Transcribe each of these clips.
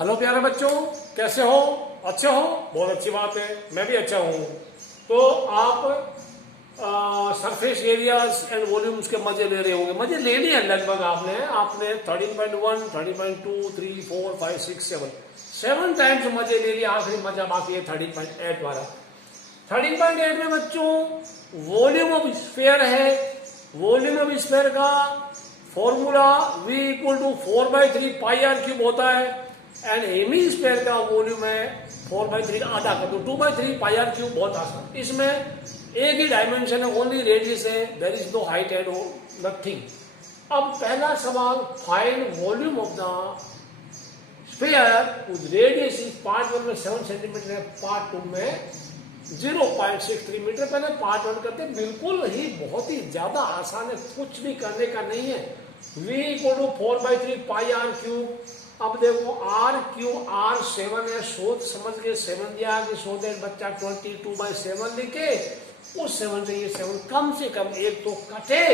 Hello प्यारे बच्चों, कैसे हो? अच्छे हो? बहुत अच्छी बात है, मैं भी अच्छा हूँ। तो आप सरफेस एरियाज एंड वॉल्यूम्स के मजे ले रहे होंगे। मजे ले लिए लगभग आपने 13.1, 13.2, 3, 4, 5, 6, 7 टाइम्स मजे ले लिए। आखिरी मजा बाकी है 13.8 वाला। 13.8 में बच्चों वॉल्यूम ऑफ स्फीयर है। वॉल्यूम ऑफ स्फीयर का formula V equal to 4/3 pi are cube होता है एंड हेमिस्फीयर का वॉल्यूम है 4/3 आधा कर दो 2/3 पाई आर क्यूब। बहुत आसान। इसमें एक ही डायमेंशन है, ओनली रेडियस है, there is no height and nothing. अब पहला सवाल, find volume of the sphere उस रेडियस इज पार्ट 1 में 7 सेंटीमीटर है, पार्ट 2 में 0.63 मीटर। पहले पार्ट 1 करते, बिल्कुल ही बहुत ही ज्यादा आसान है, कुछ भी करने का नहीं है। V equal to 4/3 pi are cube. अब देखो आर क्यूब आर 7 है, सोच समझ के 7 दिया कि सो दैट बच्चा 22/7 लिखे। उस 7 से ये 7 कम से कम एक तो कटे।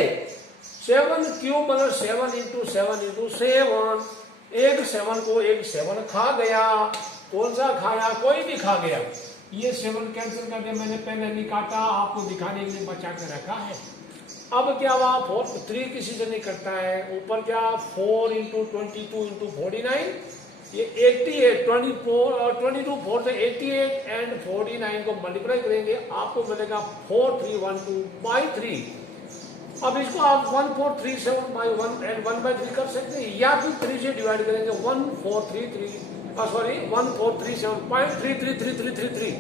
7 क्यूब मतलब 7 इंटू 7 इंटू 7। एक 7 को एक 7 खा गया। कौन सा खाया? कोई भी खा गया। ये 7 कैंसिल कर दिया, मैंने पहले नहीं काटा, आपको दिखाने के लिए बचा के रखा है। अब क्या हुआ? 3 किसी से नहीं करता है। ऊपर क्या 4 इंटू 22 इंटू 49, ये 88, 24 और 22 4 से 88 एंड 49 को मल्टीप्लाई करेंगे, आपको मिलेगा 4312/3। अब इसको आप 1437/1 एंड 1/3 कर सकते हैं, या फिर 3 से डिवाइड करेंगे 1437.333333।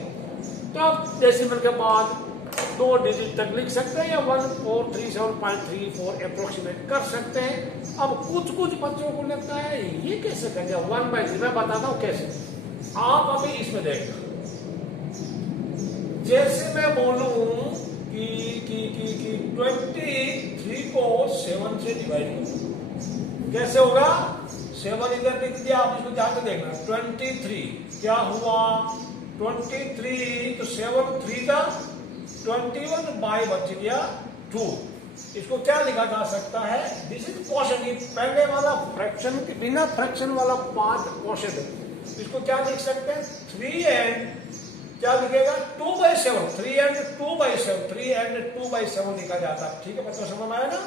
तो आप डेसिमल के बाद 2 डिजिट तक लिख सकते हैं या 1437.34 अप्रोक्सीमेट कर सकते हैं। अब कुछ बच्चों को लगता है ये कैसे कर दिया 1/3। मैं बताता हूं कैसे। आप अभी इसमें देखना, जैसे मैं बोलूं कि 23 को 7 से डिवाइड करो, कैसे होगा? 7 इधर लिख दिया, आप इसको ध्यान से देखना। 23 क्या हुआ? 23 तो 7 3 का 21 बाय बच गया 2। इसको क्या लिखा जा सकता है? This is quotient. पहले वाला फ्रैक्शन के बिना फ्रैक्शन वाला पार्ट क्वोशंट है। इसको क्या लिख सकते हैं? 3 एंड क्या लिखेगा? 2/7। 3 एंड 2/7, 3 एंड 2/7 लिखा जाता है। ठीक है बच्चों, समझ में आया ना?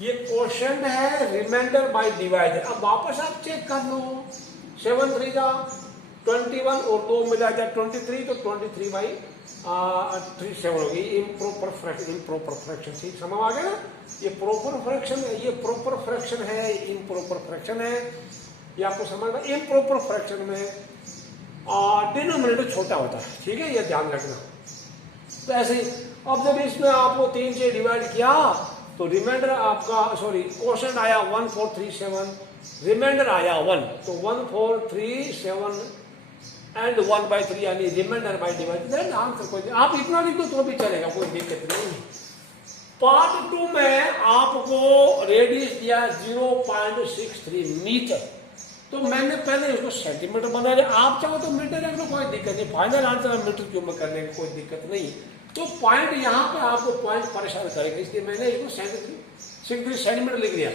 ये क्वोशंट है रिमाइंडर बाय डिवाइड। अब वापस आप चेक कर लो, 7 3 का 21 और 2 मिला जाए 23, तो 23/37 होगी। Improper fraction. ठीक समझ आ गया ना? ये प्रॉपर फ्रैक्शन है, ये प्रॉपर फ्रैक्शन है, इम्प्रॉपर फ्रैक्शन है। ये आपको समझ में? इम्प्रॉपर फ्रैक्शन में डिनोमिनेटर छोटा होता है। ठीक है, ये ध्यान रखना। तो ऐसे ही अब जब इसमें आपको 3 से डिवाइड किया तो रिमाइंडर आपका क्वोशंट आया 1437, रिमाइंडर आया 1, तो 1437 एंड 1/3 यानी रिमाइंडर बाय डिवाइड आंसर। कोई आप इतना लिख दो तो भी चलेगा, कोई दिक्कत नहीं। पार्ट 2 में आपको रेडियस दिया 0.63 मीटर, तो मैंने पहले इसको सेंटीमीटर बना लिया। आप चाहो तो मीटर रख लो, कोई दिक्कत नहीं। फाइनल आंसर मीटर क्यूब में करने की कोई दिक्कत नहीं। तो पॉइंट यहाँ पे आपको पॉइंट परेशान करेगा, इसलिए मैंने इसको 63 सेंटीमीटर लिख दिया।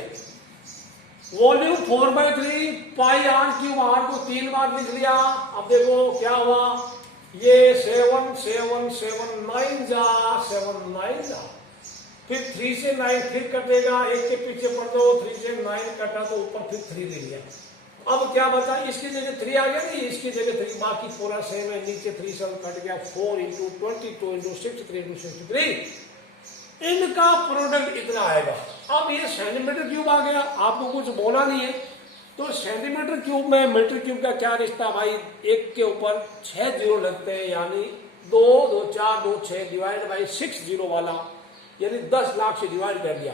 Volume 4/3 pi are cube, r को 3 बार लिख लिया। अब देखो क्या हुआ, ये 7 7 7 9 जा 7 9 जा, फिर 3 से 9 फिर कटेगा, एक के पीछे पढ़ दो। 3 से 9 कटा तो ऊपर फिर 3 ले लिया। अब क्या बचा? इसकी जगह 3 आ गया नहीं, इसकी जगह 3, बाकी पूरा सेम है। नीचे 3 से कट गया, 4 इंटू 22 इंटू 63 इंटू 63, इनका प्रोडक्ट इतना आएगा। अब ये सेंटीमीटर क्यूब आ गया, आपको कुछ बोला नहीं है। तो सेंटीमीटर क्यूब में मीटर क्यूब का क्या रिश्ता भाई? एक के ऊपर 6 जीरो लगते हैं, यानी 2 2 4 2 6 डिवाइड बाई 6 जीरो वाला, यानी 10 लाख से डिवाइड कर दिया।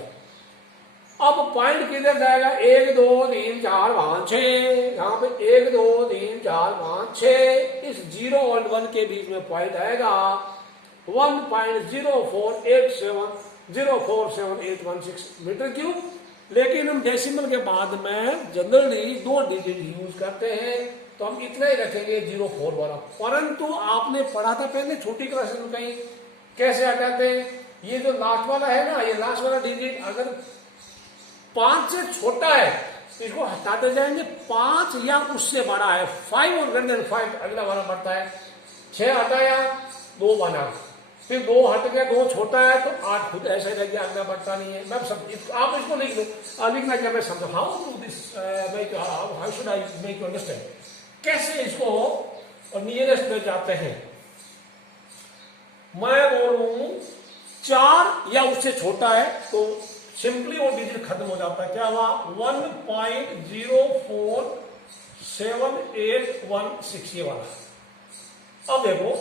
अब पॉइंट किधर जाएगा? 1 2 3 4 5 6, यहाँ पे 1 2 3 4 5 6, इस 0 और 1 के बीच में पॉइंट आएगा 1.0487 मीटर क्यूब। लेकिन हम डेसिमल के बाद में जनरली 2 डिजिट यूज करते हैं, तो हम इतना ही रखेंगे 04 वाला। परंतु आपने पढ़ा था पहले छोटी क्लास में कहीं, कैसे हटाते हैं? ये जो लास्ट वाला है ना, ये लास्ट वाला डिजिट अगर 5 से छोटा है इसको हटाते जाएंगे, 5 या उससे बड़ा है, 5 और ग्रेटर देन 5 अगला वाला बढ़ता है। 6 हटाया, 2 बना, फिर 2 हट गया, 2 छोटा है तो 8 खुद ऐसे रह गया, अगला बढ़ता नहीं है। मैं सब आप इसको लिख लो, लिखना क्या मैं समझो, how to this how should I make you understand, कैसे इसको नियरेस्ट में जाते हैं। मैं बोलूं 4 या उससे छोटा है तो सिंपली वो डिजिट खत्म हो जाता है। क्या हुआ, 1.047816 ये वाला। अब देखो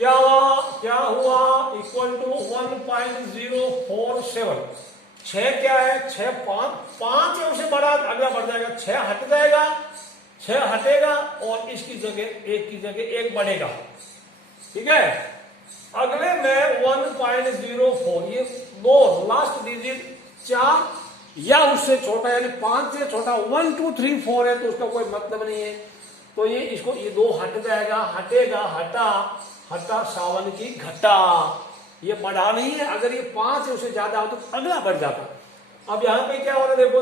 क्या हुआ इक्वल टू 1.047। 6 क्या है, 6 5 या उससे बड़ा अगला बढ़ जाएगा, 6 हट जाएगा, 6 हटेगा और इसकी जगह 1 की जगह 1 बढ़ेगा, ठीक है। अगले में 1.04, ये 2 लास्ट डिजिट 4 या उससे छोटा यानी 5 से छोटा 1 2 3 4 है तो उसका कोई मतलब नहीं है। तो ये इसको ये 2 हट जाएगा, हटेगा, हटा 7 की घटा, ये बढ़ा नहीं है। अगर ये 5 से उससे ज्यादा हो तो अगला बढ़ जाता। अब यहां पे क्या हो रहा है, देखो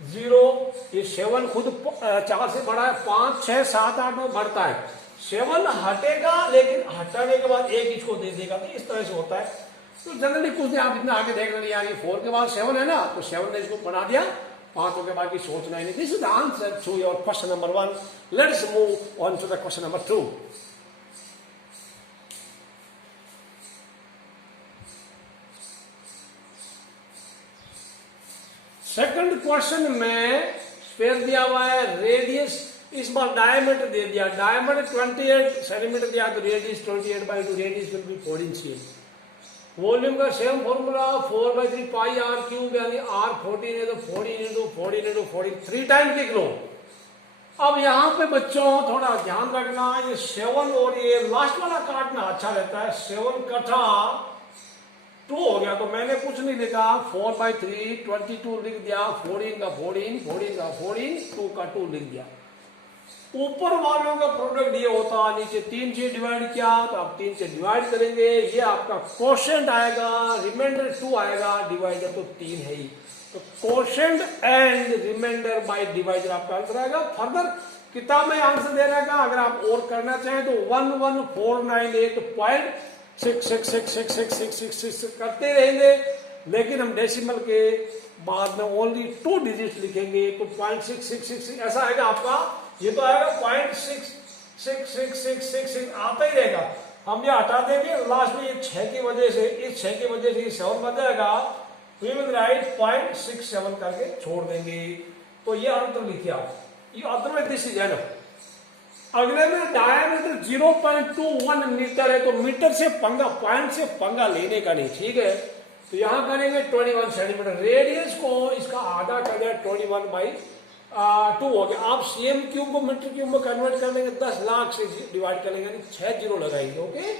1.0, ये 7 खुद 4 से बड़ा है, 5 6 7 8 में बढ़ता है। 7 हटेगा लेकिन हटाने के बाद 1 इसको दे देगा, तो इस तरह से होता है। तो जनरली कुछ नहीं, आप इतना आगे देख रहे हैं, 4 के बाद 7 है ना, तो 7 ने इसको बना दिया, 5 के बाद की सोचना ही नहीं। This is the answer to your question number 1। Let's move on to the question number 2। Second question में स्फीयर दिया हुआ है, रेडियस इस बार डायमीटर दे दिया, डायमीटर 28 सेंटीमीटर दिया तो radius 28/2, radius will be 4 inch. Volume का सेम फॉर्मूला 4/3 पाई r क्यूब, यानी r 14 है तो 14 × 14 × 14 3 टाइम लिख लो। अब यहाँ पे बच्चों थोड़ा ध्यान रखना, ये 7 और ये लास्ट वाला काटना अच्छा रहता है। 7 कटा 2 हो गया तो मैंने कुछ नहीं लिखा, 4/3 22 लिख दिया, 14 का 14 14 का 14 2 का 2 लिख दिया। ऊपर वालों का प्रोडक्ट ये होता, नीचे 3 से डिवाइड किया तो आप 3 से डिवाइड करेंगे, ये आपका क्वोशेंट आएगा, रिमाइंडर 2 आएगा, डिवाइडर तो 3 है ही, तो quotient and remainder by divider आपका आंसर आएगा। फर्दर किताब में आंसर दे रहेगा, अगर आप और करना चाहें तो 11498.6666666 करते रहेंगे, लेकिन हम डेसिमल के बाद में ओनली 2 डिजिट लिखेंगे तो 0.6666 ऐसा आएगा आपका। ये तो आएगा 0.66666 आता ही रहेगा। हम ये हटा देंगे, लास्ट में ये 6 की वजह से, इस 6 की वजह से ये 7 बन जाएगा, वी विल राइट 0.67 करके छोड़ देंगे। तो ये अंतर लिखिए आप, ये अदरवाइज दिस इज एनफ। अगले में डायमीटर 0.21 मीटर है तो मीटर से पंगा, पॉइंट से पंगा लेने का नहीं, ठीक है। तो यहां करेंगे 21 सेंटीमीटर, रेडियस को इसका आधा कर दिया, 21/2 हो गया। आप cm क्यूब को मीटर क्यूब में कन्वर्ट कर लेंगे, 10 लाख से डिवाइड कर लेंगे, 6 जीरो लगाएंगे, ओके।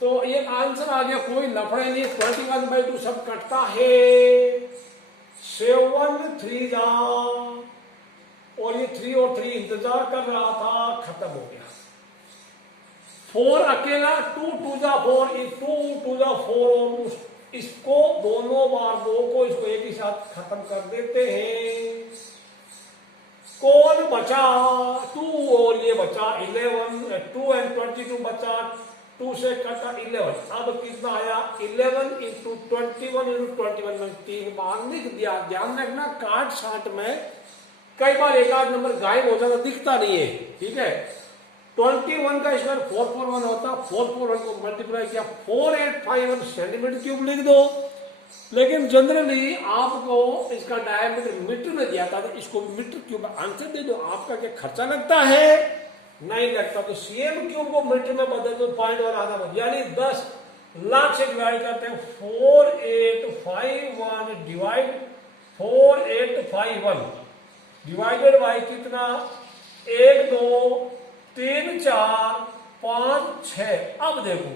तो ये आंसर आ गया, कोई लफड़ा नहीं है, 21/2 सब कटता है, 7 3 और ये 3 और 3 इंतजार कर रहा था, खत्म हो गया। 4 अकेला, 2 2 जा 4, 2 2 जा 4 और इसको दोनों बार 2 को इसको एक ही साथ खत्म कर देते हैं। कौन बचा, 2 और ये बचा 11, 2 and 22 बचा, 2 से कटा 11। अब कितना आया, 11 × 21 × 21 में 3 बार लिख दिया। ध्यान रखना काट छांट में कई बार एक आध नंबर गायब हो जाता, दिखता नहीं है, ठीक है। 21 का स्क्वायर 441 होता, 441 को मल्टीप्लाई किया 4851 सेंटीमीटर क्यूब लिख दो। लेकिन जनरली आपको इसका डायमीटर मीटर में दिया था, तो इसको मीटर क्यूब में आंसर दे दो। आपका क्या खर्चा लगता है, नहीं लगता। तो cm क्यूब को मीटर में बदल दो, पॉइंट और आधा बदल, यानी 10 लाख से डिवाइड करते हैं, 4851 डिवाइड 4851 डिवाइडेड बाई कितना, 1 2 3 4 5 6। अब देखो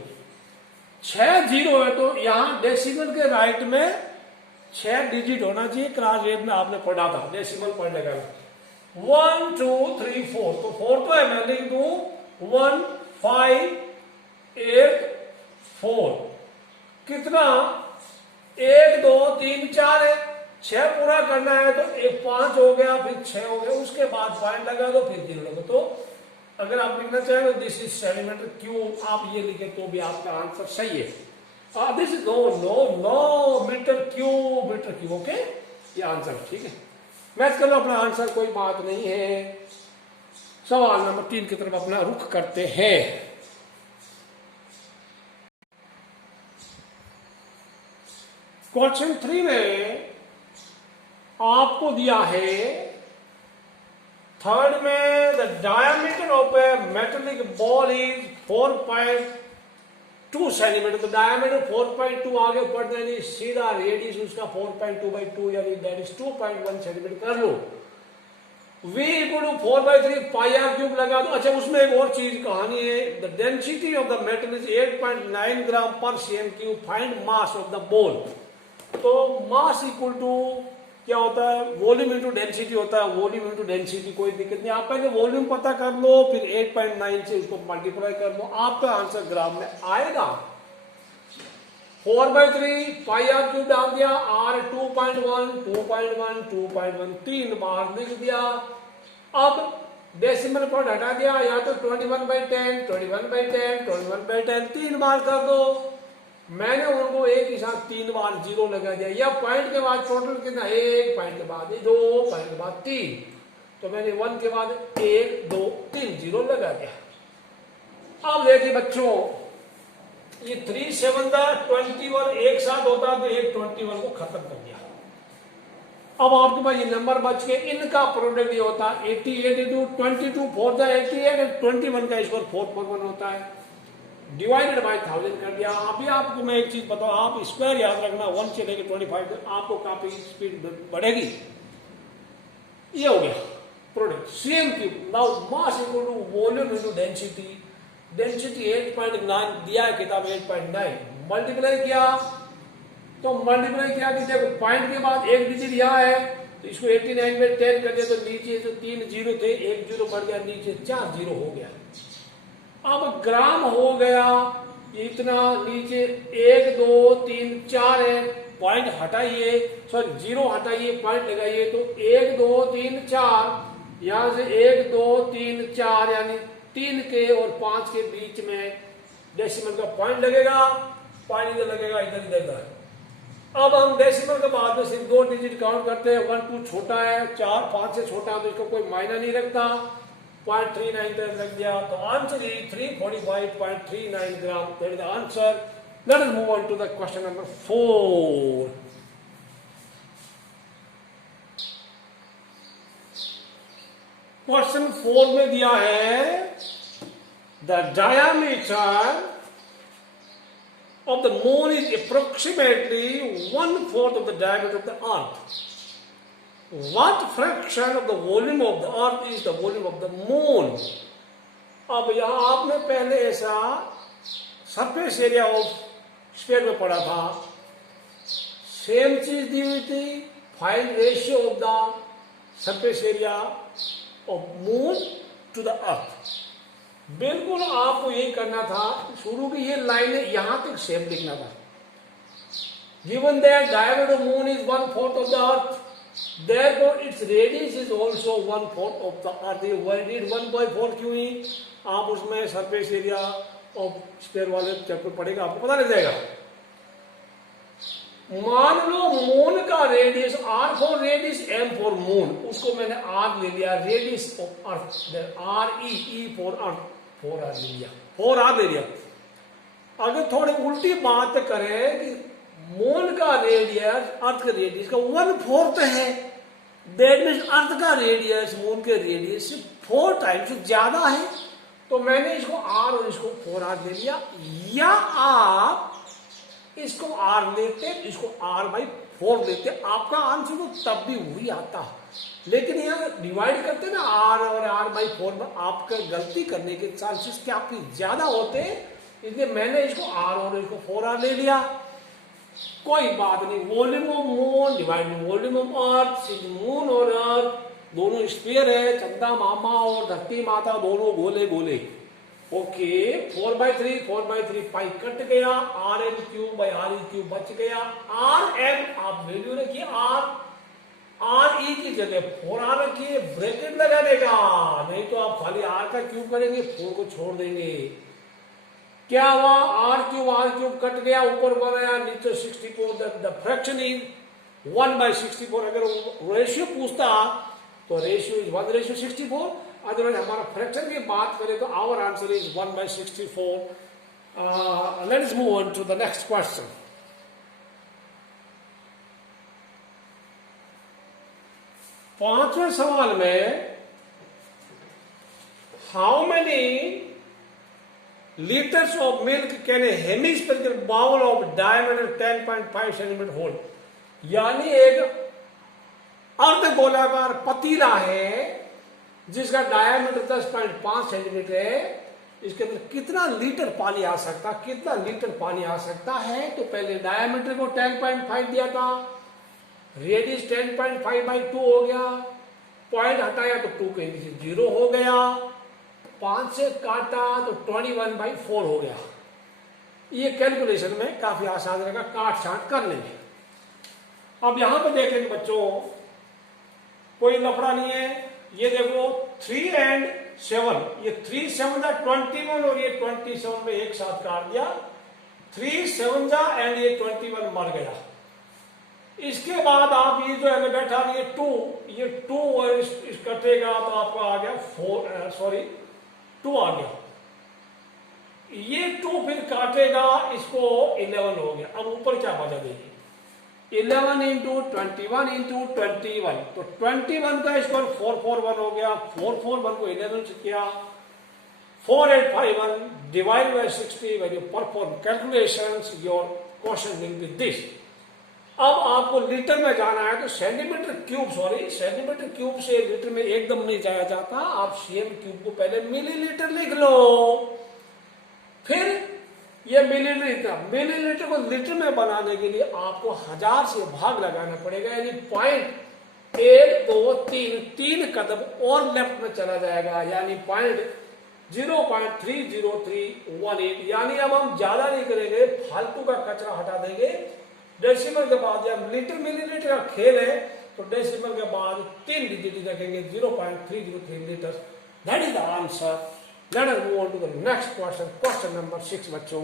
6 जीरो है तो यहां डेसिमल के राइट में 6 डिजिट होना चाहिए। क्लास 8 में आपने पढ़ा था डेसिमल पढ़ने का, 1 2 3 4, तो 4 तो है, मैं लिख दूं 1 5 8 4 कितना, 1 2 3 4 है, 6 पूरा करना है तो एक 5 हो गया, फिर 6 हो गया, उसके बाद पॉइंट लगा दो, फिर 0 लगो। तो अगर आप लिखना चाहें तो दिस इज सेंटीमीटर क्यूब, आप ये लिखे तो भी आपका आंसर सही है। This is no metre cube, okay, ये आंसर ठीक है। मैथ कर लो अपना आंसर, कोई बात नहीं है। सवाल नंबर 3 की तरफ अपना रुख करते हैं। क्वेश्चन 3 में आपको दिया है, थर्ड में the diameter of A metallic ball is 4.2 centimetre. तो डायमीटर 4.2 आगे बढ़ देनी, सीधा रेडियस उसका 4.2/2 यानी दैट इज 2.1 सेंटीमीटर कर लो। V equal to 4/3 pi are cube लगा दो। अच्छा, उसमें एक और चीज कहानी है, the density of the metal is 8.9 gram per cm cube, find mass of the ball. तो मास इक्वल टू क्या होता है, वॉल्यूम इंटू डेंसिटी होता है, वॉल्यूम इंटू डेंसिटी, कोई दिक्कत नहीं। आप पहले वॉल्यूम पता कर लो, फिर 8.9 से इसको मल्टीप्लाई कर लो, आपका आंसर ग्राम में आएगा। 4/3 पाई आर क्यूब डाल दिया, आर 2.1 3 बार लिख दिया। अब डेसिमल पॉइंट हटा दिया, या तो 21/10 3 बार कर दो। मैंने उनको एक ही साथ 3 बार 0 लगा दिया, या पॉइंट के बाद टोटल कितना, 1 पॉइंट के बाद 2 पॉइंट के बाद 3, तो मैंने 1 के बाद 1 2 3 0 लगा दिया। अब देखिए बच्चों, ये 3 7 21 एक साथ होता तो 21 को खत्म कर दिया। अब आपके पास ये नंबर बच के, इनका प्रोडक्ट ये होता 88 into 22 4 the 88 and 21 का स्क्वायर 4/1 होता है, डिवाइडेड बाय 1000 कर दिया। अभी आपको मैं एक चीज बताऊं, आप स्क्वायर याद रखना, 1 से लेकर 25 तक आपको काफी स्पीड बढ़ेगी। ये हो गया product same cube. Now mass equal to volume into density, density 8.9 दिया है किताब 8.9, मल्टीप्लाई किया तो मल्टीप्लाई किया कि देखो पॉइंट के बाद एक डिजिट यहाँ है, तो इसको 89 में 10 कर दिया, तो नीचे जो 3 0 थे 1 0 बढ़ गया, नीचे 4 0 हो गया। अब ग्राम हो गया इतना, नीचे 1 2 3 4 है, पॉइंट हटाइए, सॉरी 0 हटाइए, पॉइंट लगाइए, तो 1 2 3 4, यहां से 1 2 3 4 यानी 3 के और 5 के बीच में डेसिमल का पॉइंट लगेगा, पॉइंट इधर लगेगा, इधर इधर। अब हम डेसिमल के बाद में सिर्फ 2 डिजिट काउंट करते हैं, 1 2 छोटा है, 4 5 से छोटा है, तो इसको कोई मायना नहीं रखता, 0.39 लग गया। तो answer is 345.39 gram, that is the answer. Let us move on to the question number 4। Question 4 में दिया है, द डायमीटर of the moon is approximately 1/4 of the diameter of the earth. What fraction of the volume of the earth is the volume of the moon? अब यहां आपने पहले ऐसा सरफेस एरिया ऑफ स्फीयर में पढ़ा था, सेम चीज दी हुई थी, find ratio of the surface area of moon to the earth. बिल्कुल आपको यही करना था, शुरू की ये लाइन यहां तक सेम लिखना था। Given that diameter of moon is 1/4 of the earth, therefore its radius is also 1/4 of the earth. ये 1/4 क्यों ही, आप उसमें सरफेस एरिया ऑफ स्फीयर वाले चैप्टर पढ़ेगा, आपको पता लग जाएगा। मान लो मून का radius, R for radius, M for moon, उसको मैंने आर ले लिया, radius of earth, R E for earth, 4R ले लिया, 4R ले लिया। अगर थोड़ी उल्टी बात करें कि मून का रेडियस अर्थ के रेडियस का 1/4 है, दैट मीन्स अर्थ का रेडियस मून के रेडियस से 4 टाइम्स ज्यादा है, तो मैंने इसको R और इसको 4R ले लिया। या आप इसको R लेते, इसको R/4 लेते, आपका आंसर तो तब भी वही आता। लेकिन यहाँ डिवाइड करते ना R और R/4 में, आपका गलती करने के चांसेस काफी ज्यादा होते, इसलिए मैंने इसको R और इसको 4R ले लिया। कोई बात नहीं, volume of moon divide volume of earth, moon और अर्थ दोनों स्फीयर है, चंदा मामा और धरती माता दोनों गोले गोले। ओके, 4/3 पाई कट गया, RL³/RE³ बच गया। RM आप वैल्यू रखिए आर ई की जगह 4r रखिए, ब्रैकेट लगा देगा, नहीं तो आप खाली r का क्यूब करेंगे, 4 को छोड़ देंगे। क्या हुआ, r क्यूब कट गया, ऊपर 1 आया, नीचे 64, द फ्रैक्शन इज 1/64। अगर रेशियो पूछता तो रेशियो इज 1/64, अदरवाइज हमारा फ्रैक्शन की बात करें तो our answer is 1/64। Let's move on to the next question. पांचवें सवाल में how many litres of milk can a hemispherical bowl of diameter 10.5 centimetre hold, यानी एक अर्धगोलाकार पतीला है जिसका डायमीटर 10.5 सेंटीमीटर है, इसके अंदर कितना लीटर पानी आ सकता, कितना लीटर पानी आ सकता है। तो पहले डायमीटर को 10.5 दिया था, रेडियस 10.5/2 हो गया, पॉइंट हटाया तो 2 के नीचे 0 हो गया, 5 से काटा तो 21/4 हो गया। ये कैलकुलेशन में काफी आसान रहेगा, काट छांट कर लेंगे। अब यहां पे देखेंगे बच्चों, कोई लफड़ा नहीं है। ये देखो 3 and 7, ये 3 7 जा 21 और ये 27 में एक साथ काट दिया, 3 7 जा एंड ये 21 मर गया। इसके बाद आप ये जो है बैठा ये 2 और इस कटेगा तो आपका आ गया 2 आ गया, ये 2 फिर काटेगा, इसको 11 हो गया। अब ऊपर क्या बचा देगी, 11 इंटू 21 इंटू 21, तो 21 का स्क्वायर 441 हो गया, 441 को 11 से किया, 4851 divide by 60। When you perform calculations your question will be this. अब आपको लीटर में जाना है तो सेंटीमीटर क्यूब से लीटर में एकदम नहीं जाया जाता, आप सीएम क्यूब को पहले मिलीलीटर लिख लो, फिर ये मिलीलीटर को लीटर में बनाने के लिए आपको 1000 से भाग लगाना पड़ेगा, यानी 0.123 कदम और लेफ्ट में चला जाएगा, यानी 0.30318। यानी अब हम ज्यादा नहीं करेंगे, फालतू का कचरा हटा देंगे। डेसिमल के बाद जब लीटर मिलीलीटर का खेल है तो डेसिमल के बाद 3 डिजिट रखेंगे, 0.303 litre. That is the answer. Let us move on to the next question, question number 6 बच्चों।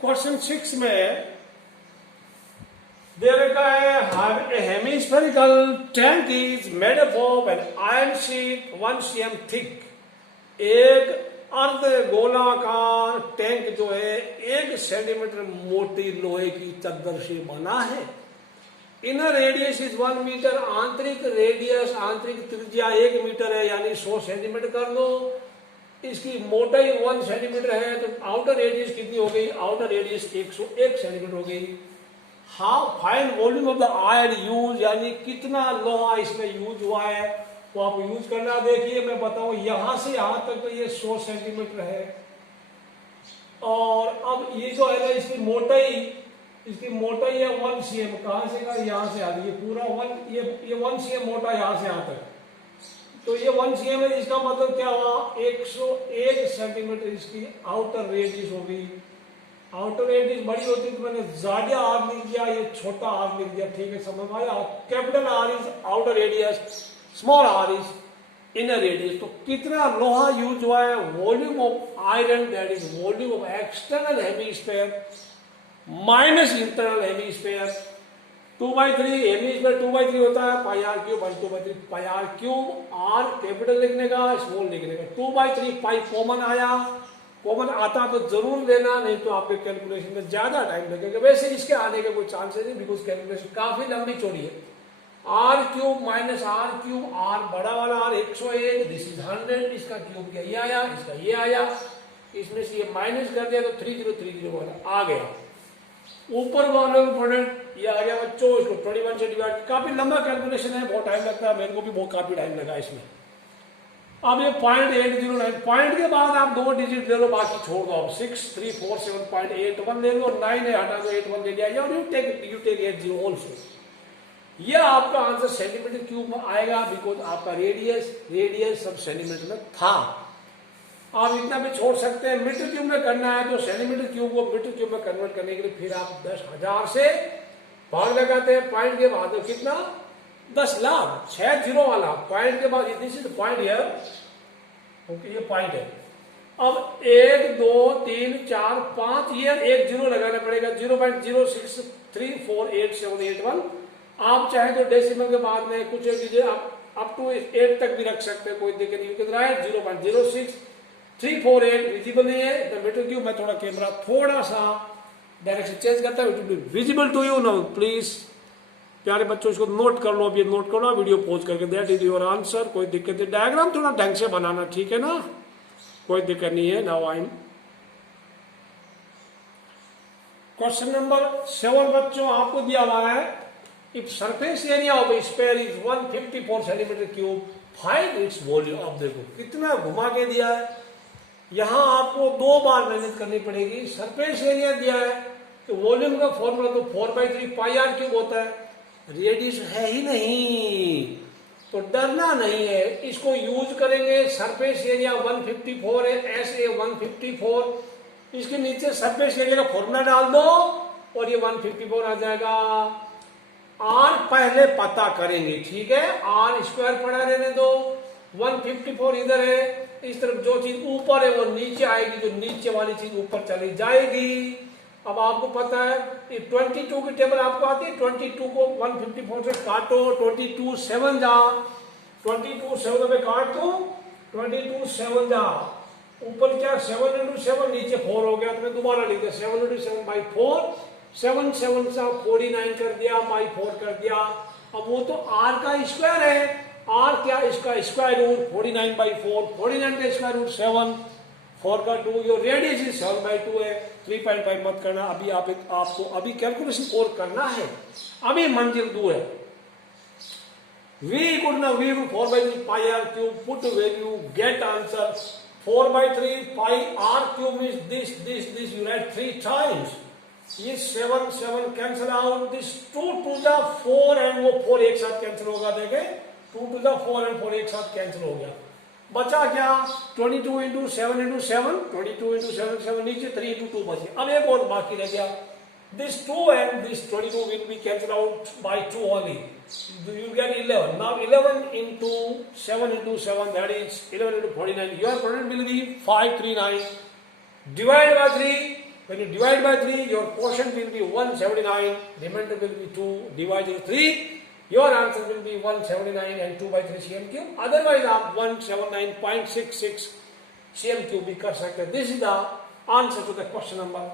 क्वेश्चन 6 में दे रखा है a hemispherical tank is made up of an iron sheet 1 cm thick। एक अर्ध गोलाकार टैंक जो है 1 सेंटीमीटर मोटी लोहे की चद्दर से बना है। इनर रेडियस इज 1 मीटर, आंतरिक त्रिज्या 1 मीटर है, यानी 100 सेंटीमीटर कर लो। इसकी मोटाई 1 सेंटीमीटर है, तो आउटर रेडियस कितनी हो गई, आउटर रेडियस 101 सेंटीमीटर हो गई। How find volume of the iron use, यानी कितना लोहा इसमें यूज हुआ है, तो आप यूज करना। देखिए मैं बताऊं, यहां से यहां तक तो ये 100 सेंटीमीटर है, और अब ये जो है ना इसकी मोटाई है 1 cm। कहां से का, यहां से आ रही है पूरा 1 cm मोटा यहां से यहां तक, तो ये 1 cm है। इसका मतलब क्या हुआ, 101 सेंटीमीटर इसकी आउटर रेडियस होगी। आउटर रेडियस बड़ी होती तो मैंने ज्यादा आर लिख दिया, ये छोटा आर लिख दिया, ठीक है, समझ में आया। Capital R is outer radius, small R is inner radius. तो कितना लोहा यूज हुआ है, volume of iron, that is volume of external hemisphere minus internal hemisphere. 2/3 hemisphere 2/3 होता है, pi are cube 2/3 pi are cube. R capital लिखने का, small लिखने का। 2/3 पाई कॉमन आया, कॉमन आता तो जरूर लेना, नहीं तो आपके कैलकुलेशन में ज्यादा टाइम लगेगा। वैसे इसके आने के कोई चांसेस नहीं, बिकॉज कैलकुलेशन काफी लंबी चौड़ी है। R cube minus R cube, R बड़ा वाला आर 101, दिस इज 100, इसका क्यूब क्या ये आया, इसका ये आया, इसमें से ये माइनस कर दिया तो 3030 वाला आ गया। ऊपर वाले प्रोडक्ट ये आ गया बच्चों, इसको 21 से डिवाइड। काफी लंबा कैलकुलेशन है, बहुत टाइम लगता है, मेरे को भी बहुत काफी टाइम लगा इसमें। अब ये 0.809, पॉइंट के बाद आप 2 डिजिट ले लो, बाकी छोड़ दो। अब 6347.81 ले लो, 9 है हटा दो, 81 ले लिया, और यू टेक 80 ऑल्सो। ये आपका आंसर सेंटीमीटर क्यूब में आएगा, बिकॉज आपका रेडियस सब सेंटीमीटर में था। आप इतना भी छोड़ सकते हैं। मीटर क्यूब में करना है तो सेंटीमीटर क्यूब को मीटर क्यूब में कन्वर्ट करने के लिए फिर आप 10,000 से भाग लगाते हैं। पॉइंट के बाद कितना 10 लाख 6 जीरो वाला पॉइंट के बाद this is point here. Okay ये पॉइंट है। अब 1 2 3 4 5 ईयर एक जीरो लगाना पड़ेगा 0.0634871। आप चाहे तो डेसिमल के बाद में कुछ कीजिए आप अप टू 8 तक भी रख सकते हैं, कोई दिक्कत नहीं। कितना है 0.06348 विजिबल नहीं है द मीटर क्यूब। मैं थोड़ा कैमरा थोड़ा सा डायरेक्शन चेंज करता हूं, it will be visible to you now. Please प्यारे बच्चों इसको नोट कर लो, अभी नोट करो वीडियो पॉज करके। That is your answer. कोई दिक्कत नहीं, डायग्राम थोड़ा ढंग से बनाना, ठीक है ना, कोई दिक्कत नहीं है। Now I am question number 7 बच्चों आपको दिया हुआ है। If surface area of sphere is 154 centimetre cube find its volume. अब देखो कितना घुमा के दिया है, यहां आपको 2 बार मेहनत करनी पड़ेगी। सरफेस एरिया दिया है तो वॉल्यूम का फॉर्मूला तो 4/3 पाई आर क्यूब होता है। रेडियस है ही नहीं तो डरना नहीं है, इसको यूज करेंगे। सरफेस एरिया 154 है, SA 154। इसके नीचे सरफेस एरिया का फॉर्मूला डाल दो और ये 154 आ जाएगा। आर पहले पता करेंगे, ठीक है, आर स्क्वायर पड़ा रहने दो। 154 इधर है, इस तरफ जो चीज ऊपर है वो नीचे आएगी, जो नीचे वाली चीज ऊपर चली जाएगी। अब आपको पता है 22 की टेबल आपको आती है। 22 को 154 से काटो, 22 7 जा, 22 7 में काट दो, 22 7 जा। ऊपर क्या 7 into 7 नीचे 4 हो गया, तो मैं दोबारा लिख दिया 7 into 7/4। 7 7 से 49 कर दिया, बाई 4 कर दिया। अब वो तो आर का स्क्वायर है, आर क्या इसका स्क्वायर रूट 49/4, 49 का स्क्वायर रूट 7, 4 का 2, योर रेडियस इज 7/2 है। 3.5 मत करना, अभी आपको अभी कैलकुलेशन और करना है, अभी मंजिल दूर है। V equal to V 4/3 pi r cube, put value, get answer। 4/3 pi r cube is this you write 3 times। ये 7 7 cancel out, this 2 to the 4 and वो 4 एक साथ कैंसिल होगा। देखे 2 to the 4 एंड 4 एक साथ कैंसिल हो गया। बचा क्या 22 into 7 into 7, 22 into 7 7 नीचे 3 into 2 बचे। अब एक और बाकी रह गया, this 2 and this 22 will be cancelled out by 2 only, you will get 11। now 11 into 7 into 7, that is 11 into 49, your product will be 539 divided by 3। when you divide by 3 your quotient will be 179, remainder will be 2 divided by 3, your answer will be 179 and 2/3 cm cube। otherwise आप 179.66 cm cube भी कर सकते हैं। this is the answer to the question number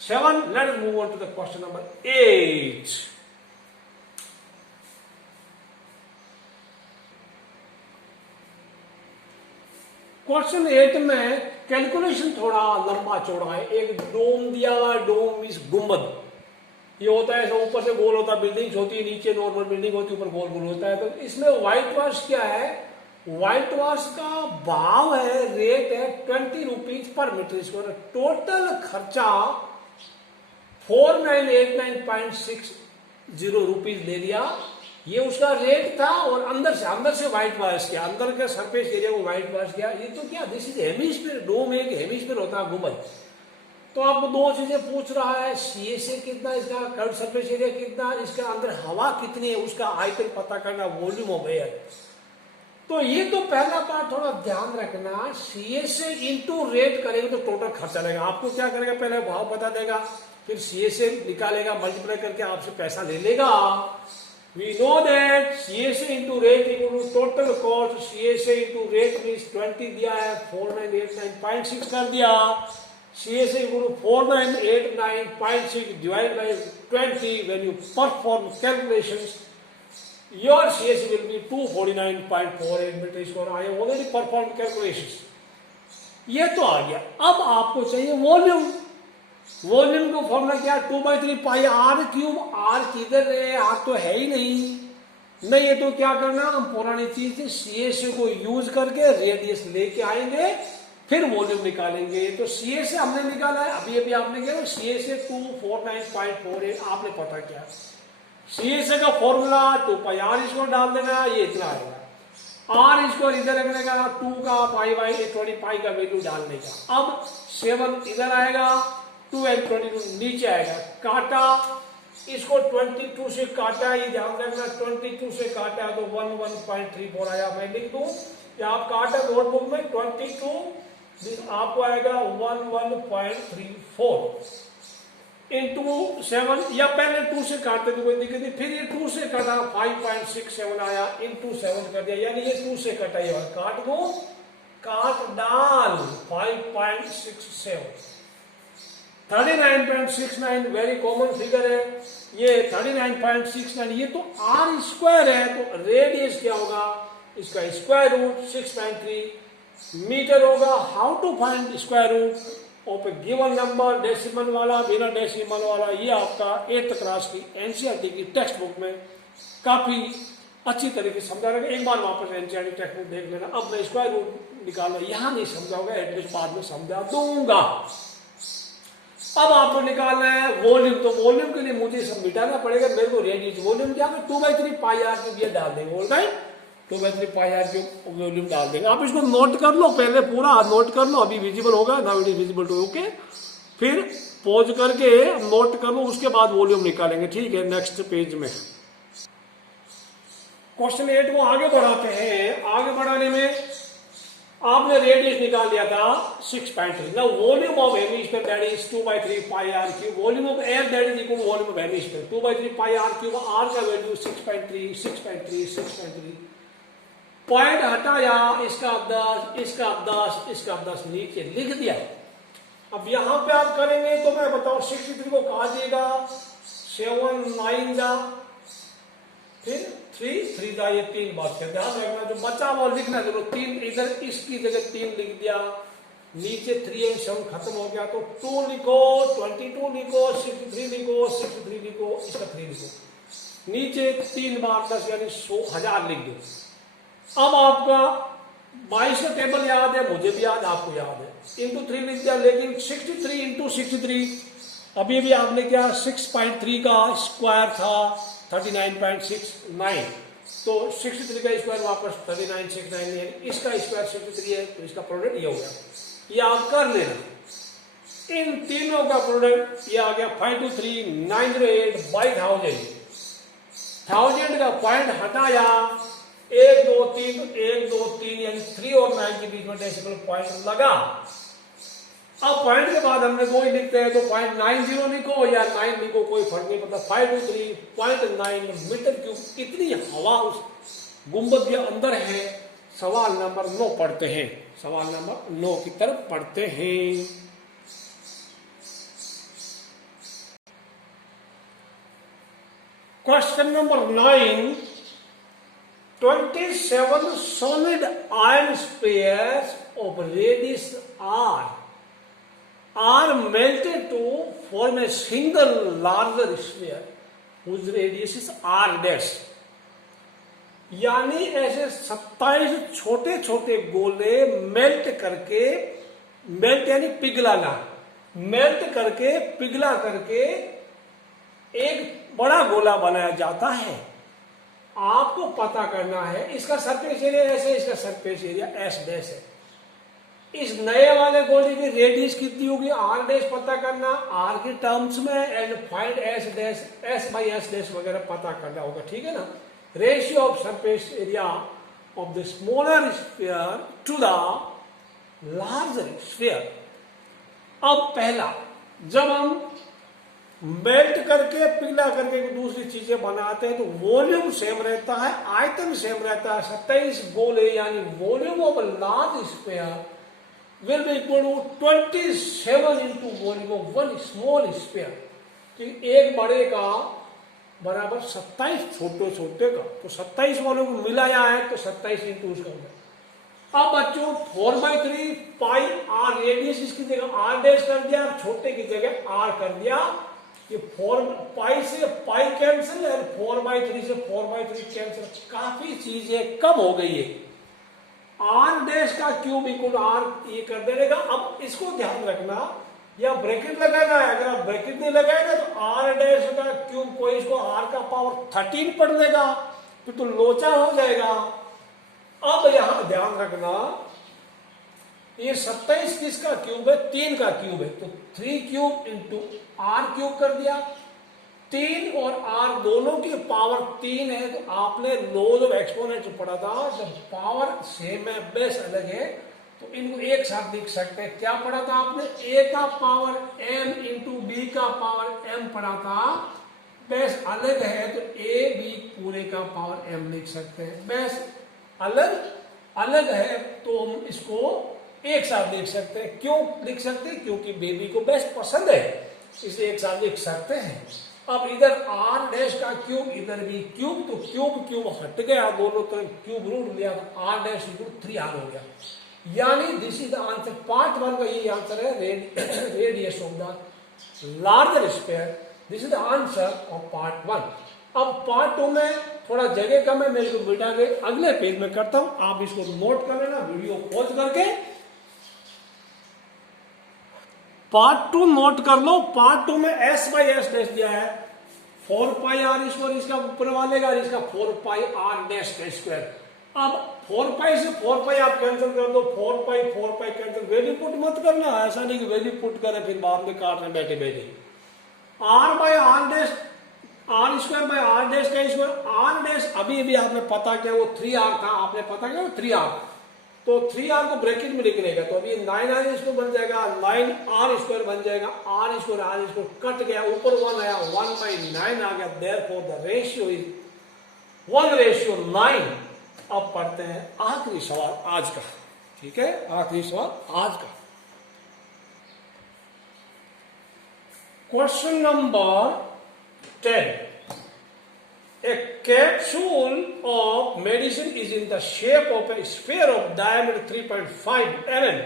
7। let us move on to the question number 8। Question 8 में calculation थोड़ा लंबा चौड़ा है। एक डोम दिया हुआ, डोम इस गुंबद, ये होता है ऊपर से गोल होता है, बिल्डिंग्स होती है, नीचे नॉर्मल बिल्डिंग होती है, ऊपर गोल गोल होता है। तो इसमें व्हाइट वॉश क्या है, व्हाइट वॉश का भाव है, रेट है 20 rupees per metre square. Total खर्चा 4989.60 रुपीज ले लिया, ये उसका रेट था। और अंदर से व्हाइट वॉश किया, अंदर का सरफेस एरिया को व्हाइट वॉश किया। ये तो क्या, दिस इज हेमिस्फीयर, डोम एक हेमिस्फीयर होता है गुंबद। तो आपको 2 चीजें पूछ रहा है, CSA कितना, इसका कर्व सरफेस एरिया कितना, इसका अंदर हवा कितनी है, उसका आयतन पता करना, वॉल्यूम ऑफ एयर। तो ये तो पहला पार्ट थोड़ा ध्यान रखना, CSA इंटू रेट करेंगे तो टोटल खर्चा लगेगा। आपको क्या करेगा, पहले भाव बता देगा, फिर CSA निकालेगा, मल्टीप्लाई करके आपसे पैसा ले लेगा। We know that CSA into rate equal to total cost। CSA into rate means 20 दिया है, 4989.6 कर दिया। CSA equal to 4989.6 divided by 20। when you perform calculations your CSA will be 249.48 meter square। I have already performed calculations। ये तो आ गया। अब आपको चाहिए वॉल्यूम। वॉल्यूम का फॉर्मूला क्या, 2/3 पाई आर क्यूब। आर किधर है, आर तो है ही नहीं। ये तो क्या करना, हम पुरानी चीज CSA को यूज करके रेडियस लेके आएंगे, फिर वॉल्यूम निकालेंगे। तो CSA हमने निकाला है, अभी आपने क्या CSA 249.48 आपने पता क्या, CSA का फॉर्मूला 2 पाई आर इसको डाल देना, ये इतना आएगा। आर स्क्वायर इधर रखने का, 2 का पाई बाई 20 पाई का वैल्यू डालने का। अब 7 इधर आएगा, 2 एंड 22 नीचे आएगा, काटा, इसको 22 से काटा, ये ध्यान रखना 22 से काटा तो 11.34 आया। मैं लिख दूं या आप काटा नोटबुक में 22 आपको आएगा 11.34 इंटू 7, या पहले 2 से काटते तो कोई दिक्कत नहीं, फिर ये 2 से कटा 5.67 आया, इंटू 7 कर दिया, यानी ये 2 से कटा, ये काट दो, काट डाल 5.67, 39.69 वेरी कॉमन फिगर है ये 39.69, ये तो आर स्क्वायर है, तो रेडियस क्या होगा, इसका स्क्वायर रूट 6.3 मीटर होगा। How to find square root of a given number, decimal वाला, बिना डेसिमल वाला, ये आपका 8th क्लास की एनसीईआरटी की टेक्स्ट बुक में काफी अच्छी तरीके से समझा रहेगा। एक बार वापस एनसीईआरटी टेक्स्ट बुक देख लेना। अब मैं स्क्वायर रूट निकालना यहां नहीं समझाऊंगा, एटलीस्ट बाद में समझा दूंगा। अब आपको निकालना है वॉल्यूम, तो वॉल्यूम के लिए मुझे सब मिटाना पड़ेगा, मेरे को रेडियस वॉल्यूम क्या है 2/3 पाई आर क्यूब ये डाल देंगे, बोल रहे 2/3 पाई आर क्यूब वॉल्यूम डाल देंगे। आप इसको नोट कर लो, पहले पूरा नोट कर लो, अभी विजिबल होगा, now it is visible to, okay. फिर पॉज करके नोट कर लो, उसके बाद वॉल्यूम निकालेंगे, ठीक है। नेक्स्ट पेज में क्वेश्चन 8 को आगे बढ़ाते हैं। आगे बढ़ाने में आपने रेडियस निकाल लिया था 6.3, now volume of hemisphere that is 2/3 pi are cube, volume of air that is equal to volume of hemisphere 2/3 pi are cube, R का वैल्यू 6.3 पॉइंट हटाया, इसका 10 इसका 10 इसका 10 नीचे लिख दिया। अब यहां पे आप करेंगे तो मैं बताऊं 63 को काट दिएगा, 7 9 जा, फिर 3 जा, ये 3 बात का ध्यान रखना, जो बचा वो लिखना जरूर, 3 इधर इसकी जगह 3 लिख दिया, नीचे 3 एंड 7 खत्म हो गया, तो 2 लिखो, 22 लिखो, 63 लिखो, 63 लिखो, इसका 3 लिखो, नीचे 3 बार 10 यानी 100,000 लिख दो। अब आपका 22 का टेबल याद है, मुझे भी याद, आपको याद है, इंटू 3 लिख दिया, लेकिन 63 इंटू 63 अभी भी आपने क्या 6.3 का स्क्वायर था 39.69, तो 63 का स्क्वायर वापस 39.69 है, इसका स्क्वायर 63 है, तो इसका प्रोडक्ट ये हो गया, ये आप कर लेना। इन तीनों का प्रोडक्ट ये आ गया 523,908 बाई 1000 का पॉइंट हटाया, 1 2 3 यानी 3 और 9 के बीच में डेसिमल पॉइंट लगा। अब पॉइंट के बाद हमने कोई लिखते हैं तो 0.90 लिखो या 9 लिखो, कोई फर्क नहीं पड़ता, 523.9 मीटर क्यूब कितनी हवा उस गुंबद के अंदर है। सवाल नंबर 9 पढ़ते हैं, सवाल नंबर 9 की तरफ पढ़ते हैं। Question number 9, 27 solid iron spheres of radius r are melted to form a single larger sphere whose radius is r dash, यानी ऐसे 27 छोटे छोटे गोले मेल्ट करके, मेल्ट यानी पिघलाना, मेल्ट करके पिघला करके एक बड़ा गोला बनाया जाता है। आपको पता करना है इसका सरफेस एरिया ऐसे, इसका सरफेस एरिया एस डैश है, इस नए वाले गोले की रेडियस कितनी होगी आर डैश पता करना, आर के टर्म्स में, and find S dash, S by S dash वगैरह पता करना होगा, ठीक है ना। Ratio of surface area of the smaller sphere to the larger sphere. अब पहला, जब हम मेल्ट करके पिघला करके दूसरी चीजें बनाते हैं तो वॉल्यूम सेम रहता है, आयतन सेम रहता है, 27 गोले यानी volume of large sphere will be equal to 27 into volume of one small sphere, कि एक बड़े का बराबर 27 छोटे छोटे का, तो 27 वालों को मिलाया है तो 27 इंटू उसका होगा। अब बच्चों 4/3 पाई आर, रेडियस इसकी जगह आर डैश कर दिया, छोटे की जगह आर कर दिया, ये 4 पाई से पाई कैंसिल और 4/3 से 4/3 कैंसिल, काफी चीजें कम हो गई है। आर डैश का क्यूब इक्वल आर ये कर देगा। अब इसको ध्यान रखना, या ब्रैकेट लगाना है, अगर आप ब्रैकेट नहीं लगाए ना तो आर डैश का क्यूब कोई इसको आर का पावर 13 पढ़ लेगा, फिर तो लोचा हो जाएगा। अब यहां ध्यान रखना, ये 27 किसका क्यूब है? 3 का क्यूब है, तो 3 क्यूब इंटू आर क्यूब कर दिया। 3 और आर दोनों की पावर 3 है, तो आपने लॉज ऑफ एक्सपोनेंट पढ़ा था, जब पावर सेम है बेस अलग है तो इनको एक साथ लिख सकते हैं। क्या पढ़ा था आपने? ए का पावर एम इंटू बी का पावर एम पढ़ा था। बेस अलग है तो ए बी पूरे का पावर एम लिख सकते हैं। बेस अलग अलग है तो हम इसको एक साथ लिख सकते हैं। क्यों लिख सकते हैं? क्योंकि बेबी को बेस्ट पसंद है, इसलिए एक साथ लिख सकते हैं। अब इधर आर डैश का क्यूब, इधर भी क्यूब, तो क्यूब क्यूब हट गया, दोनों तरफ क्यूब रूट लिया, तो आर डैश इक्वल 3r हो गया। यानी this is the answer. Part 1 का ये आंसर है, radius of the larger sphere. This is the answer of part 1। अब पार्ट 2 में थोड़ा जगह कम है, मैं इसको बिठा के अगले पेज में करता हूं, आप इसको नोट कर लेना वीडियो पॉज करके। पार्ट 2 नोट कर लो। पार्ट 2 में s बाई एस डैश दिया है 4 पाई आर स्क्वायर, इसका ऊपर वाले का, इसका 4 पाई आर डैश का स्क्वायर। अब 4 पाई से 4 पाई आप कैंसिल कर दो, 4 पाई कैंसिल, वैल्यू पुट मत करना, ऐसा नहीं कि वैल्यू पुट करें फिर बाद में काट रहे बैठे बैठे। R by R dash, R square by R dash का स्क्वायर। आर डैश अभी अभी आपने पता किया वो 3r था, आपने पता किया 3r, तो 3r को ब्रैकेट में लिख लेगा, तो अभी 9r स्क्वायर बन जाएगा, 9r स्क्वायर बन जाएगा। आर स्क्वायर कट गया, ऊपर 1 आया, 1/9 आ गया, देयरफॉर द रेशियो इज 1:9। अब पढ़ते हैं आखिरी सवाल आज का, ठीक है, आखिरी सवाल आज का। Question number 10. A capsule of medicine is in the shape of a sphere of diameter 3.5 mm.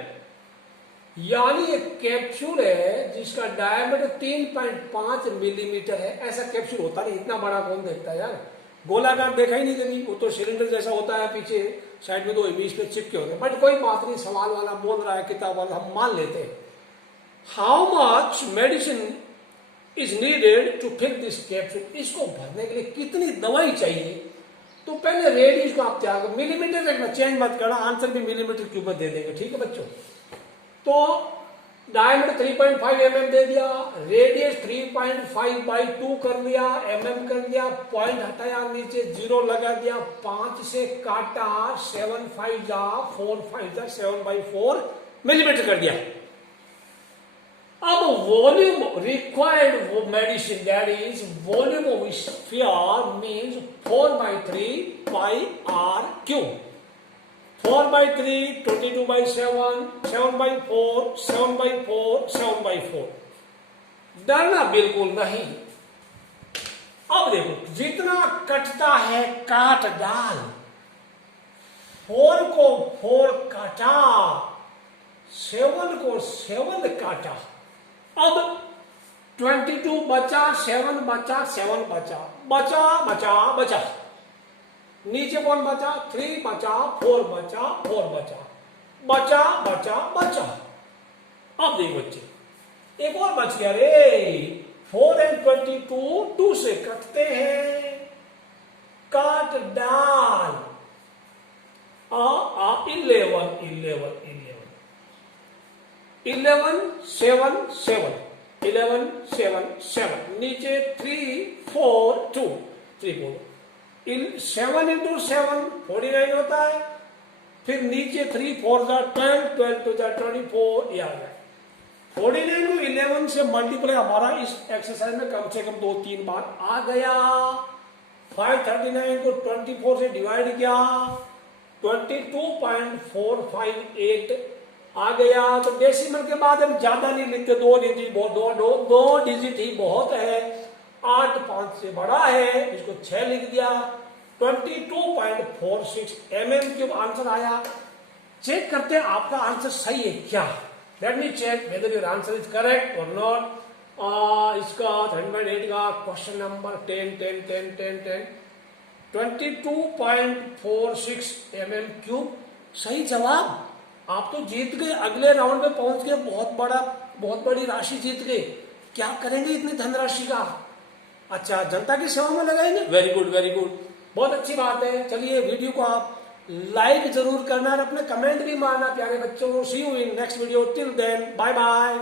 यानी एक कैप्सूल है जिसका डायमीटर 3.5 मिलीमीटर है। ऐसा कैप्सूल होता नहीं, इतना बड़ा कौन देखता है यार, गोलाकार देखा ही नहीं कभी, वो तो सिलेंडर जैसा होता है, पीछे साइड में 2 इमेज पे चिपके होते हैं। बट कोई बात नहीं, सवाल वाला बोल रहा है, किताब वाला, हम मान लेते हैं। How much medicine is needed to fill this capsule, इसको भरने के लिए कितनी दवाई चाहिए? तो पहले रेडियस को आप त्याग, मिलीमीटर रखना, चेंज मत करना, आंसर भी मिलीमीटर के ऊपर दे देंगे, ठीक है बच्चों। तो डायमीटर 3.5 mm दे दिया, रेडियस 3.5/2 कर लिया, mm कर दिया, पॉइंट हटाया, नीचे 0 लगा दिया, 5 से काटा, 7 5 जा 4 5 जा 7/4 मिलीमीटर कर दिया। अब volume required medicine, that is volume of sphere means 4/3 pi are cube. 4/3 22/7 7/4 7/4 7/4। डरना बिल्कुल नहीं। अब देखो, जितना कटता है काट डाल, 4 को 4 काटा, 7 को 7 काटा, अब 22 बचा, 7 बचा, 7 बचा, बचा बचा बचा, नीचे कौन बचा? 3 बचा, 4 बचा, 4 बचा, बचा बचा बचा। अब देखो बच्चे, एक और बच गया रे, 4 और 22 2 से कटते हैं, काट डाल, 11 7 7 11 7 7, नीचे 3 4 2 3 4, 7 into 7 49 होता है, फिर नीचे 3 4 जा 12 12 2 जा 24, ये आ गया। 49 को 11 से मल्टीप्लाई हमारा इस एक्सरसाइज में कम से कम 2-3 बार आ गया। 539 को 24 से डिवाइड किया, 22.458 आ गया। तो डेसिमल के बाद हम ज्यादा नहीं लिखते, 2 डिजिट ही बहुत है, 8 5 से बड़ा है, इसको 6 लिख दिया। 22.46 mm³ आंसर आया। चेक करते हैं आपका आंसर सही है क्या। Let me check whether your answer is correct or not. इसका 108 का क्वेश्चन नंबर 10 10 10 10 10 22.46 mm³ सही जवाब। आप तो जीत गए, अगले राउंड में पहुंच गए, बहुत बड़ी राशि जीत गए। क्या करेंगे इतनी धनराशि का? अच्छा, जनता की सेवा में लगाएंगे। वेरी गुड, बहुत अच्छी बात है। चलिए वीडियो को आप लाइक जरूर करना और अपने कमेंट भी मारना प्यारे बच्चों। See you in next video, till then bye bye.